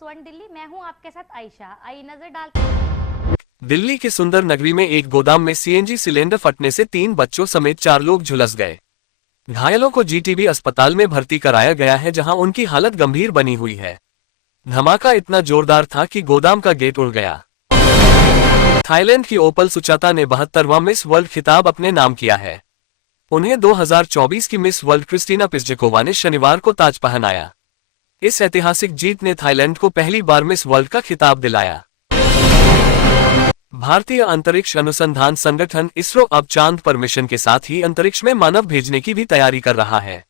स्वर्ण दिल्ली। मैं हूं आपके साथ आयशा। आइए नजर डालते। दिल्ली के सुंदर नगरी में एक गोदाम में सीएनजी सिलेंडर फटने से 3 बच्चों समेत 4 लोग झुलस गए। घायलों को जीटीबी अस्पताल में भर्ती कराया गया है, जहां उनकी हालत गंभीर बनी हुई है। धमाका इतना जोरदार था कि गोदाम का गेट उड़ गया। थाईलैंड की ओपल सुचाता ने 72वां मिस वर्ल्ड खिताब अपने नाम किया है। उन्हें 2024 की मिस वर्ल्ड क्रिस्टीना पिस्जेकोवा ने शनिवार को ताज पहनाया। इस ऐतिहासिक जीत ने थाईलैंड को पहली बार मिस वर्ल्ड का खिताब दिलाया। भारतीय अंतरिक्ष अनुसंधान संगठन इसरो अब चांद पर मिशन के साथ ही अंतरिक्ष में मानव भेजने की भी तैयारी कर रहा है।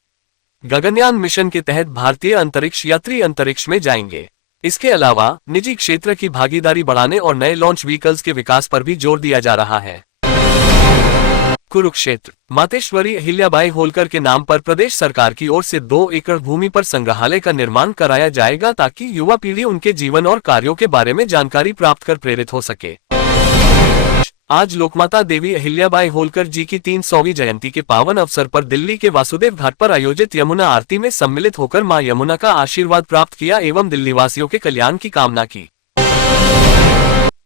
गगनयान मिशन के तहत भारतीय अंतरिक्ष यात्री अंतरिक्ष में जाएंगे। इसके अलावा निजी क्षेत्र की भागीदारी बढ़ाने और नए लॉन्च व्हीकल्स के विकास पर भी जोर दिया जा रहा है। कुरुक्षेत्र मातेश्वरी अहिल्याबाई होलकर के नाम पर प्रदेश सरकार की ओर से 2 एकड़ भूमि पर संग्रहालय का निर्माण कराया जाएगा, ताकि युवा पीढ़ी उनके जीवन और कार्यों के बारे में जानकारी प्राप्त कर प्रेरित हो सके। आज लोकमाता देवी अहिल्याबाई होलकर जी की 300वीं जयंती के पावन अवसर पर दिल्ली के वासुदेव घाट पर आयोजित यमुना आरती में सम्मिलित होकर मां यमुना का आशीर्वाद प्राप्त किया एवं दिल्लीवासियों के कल्याण की कामना की।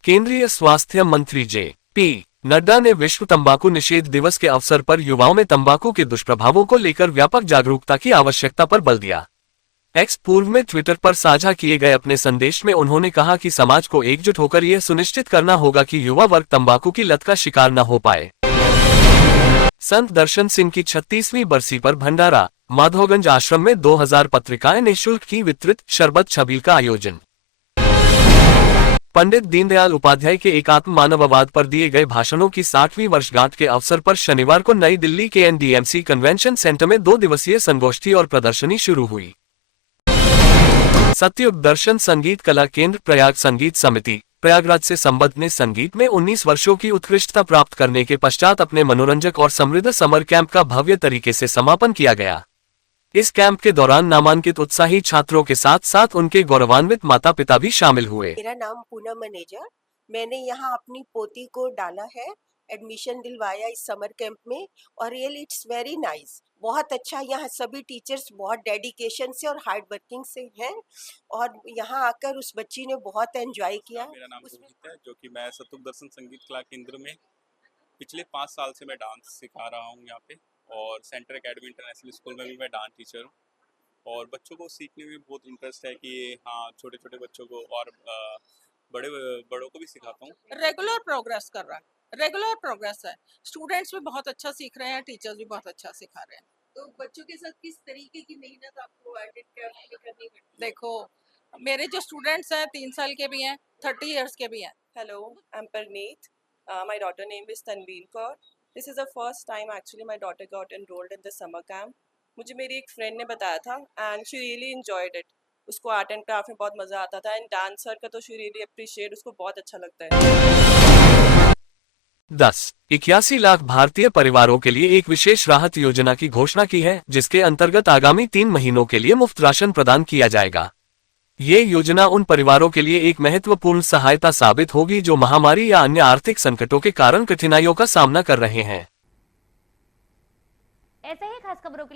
केंद्रीय स्वास्थ्य मंत्री जे.पी. नड्डा ने विश्व तंबाकू निषेध दिवस के अवसर पर युवाओं में तंबाकू के दुष्प्रभावों को लेकर व्यापक जागरूकता की आवश्यकता पर बल दिया। एक्स पूर्व में ट्विटर पर साझा किए गए अपने संदेश में उन्होंने कहा कि समाज को एकजुट होकर यह सुनिश्चित करना होगा कि युवा वर्ग तंबाकू की लत का शिकार न हो पाए। संत दर्शन सिंह की 36वीं बरसी पर भंडारा माधोगंज आश्रम में 2000 पत्रिकाएं निःशुल्क की वितरित, शरबत छबील का आयोजन। पंडित दीनदयाल उपाध्याय के एकात्म मानववाद पर दिए गए भाषणों की 60वीं वर्षगांठ के अवसर पर शनिवार को नई दिल्ली के एनडीएमसी कन्वेंशन सेंटर में 2 दिवसीय संगोष्ठी और प्रदर्शनी शुरू हुई। सत्ययुग दर्शन संगीत कला केंद्र प्रयाग संगीत समिति प्रयागराज से संबद्ध ने संगीत में 19 वर्षों की उत्कृष्टता प्राप्त करने के पश्चात अपने मनोरंजक और समृद्ध समर कैंप का भव्य तरीके से समापन किया गया। इस कैंप के दौरान नामांकित उत्साही छात्रों के साथ साथ उनके गौरवान्वित माता पिता भी शामिल हुए। मेरा नाम पूनम मैनेजर। मैंने यहाँ अपनी पोती को डाला है, एडमिशन दिलवाया इस समर कैंप में और रियली इट्स वेरी नाइस। बहुत अच्छा, यहाँ सभी टीचर्स बहुत डेडिकेशन से और हार्ड वर्किंग से हैं और यहाँ आकर उस बच्ची ने बहुत एंजॉय किया। मेरा नाम रोहित है, जो कि मैं सतयुग दर्शन संगीत कला केंद्र में पिछले 5 साल से मैं डांस सिखा रहा हूँ यहाँ पे, और सेंटर एकेडमी इंटरनेशनल स्कूल में भी मैं डांस टीचर हूँ। और बच्चों को सीखने में बहुत इंटरेस्ट है कि हाँ, छोटे छोटे बच्चों को और बड़ों को भी सिखाता हूँ। रेगुलर प्रोग्रेस कर रहा है, रेगुलर प्रोग्रेस है। स्टूडेंट्स भी बहुत अच्छा सीख रहे हैं, टीचर्स भी बहुत अच्छा सिखा रहे हैं। तो बच्चों के साथ किस तरीके की मेहनत आपको एडिट करनी पड़ती है? देखो, मेरे जो स्टूडेंट्स हैं 3 साल के भी हैं, 30 इयर्स के भी हैं। Hello, I'm Parneet. My daughter name is Tanveen Kaur. This is the first time actually my daughter got enrolled in the summer camp. मुझे मेरी एक फ्रेंड ने बताया था and she really enjoyed it. उसको आर्ट एंड क्राफ्ट में बहुत मज़ा आता था एंड डांसर का तो she really appreciate, उसको बहुत अच्छा लगता है। 81 लाख भारतीय परिवारों के लिए एक विशेष राहत योजना की घोषणा की है, जिसके अंतर्गत आगामी 3 महीनों के लिए मुफ्त राशन प्रदान किया जाएगा। ये योजना उन परिवारों के लिए एक महत्वपूर्ण सहायता साबित होगी जो महामारी या अन्य आर्थिक संकटों के कारण कठिनाइयों का सामना कर रहे हैं। ऐसे ही खास खबरों के लिए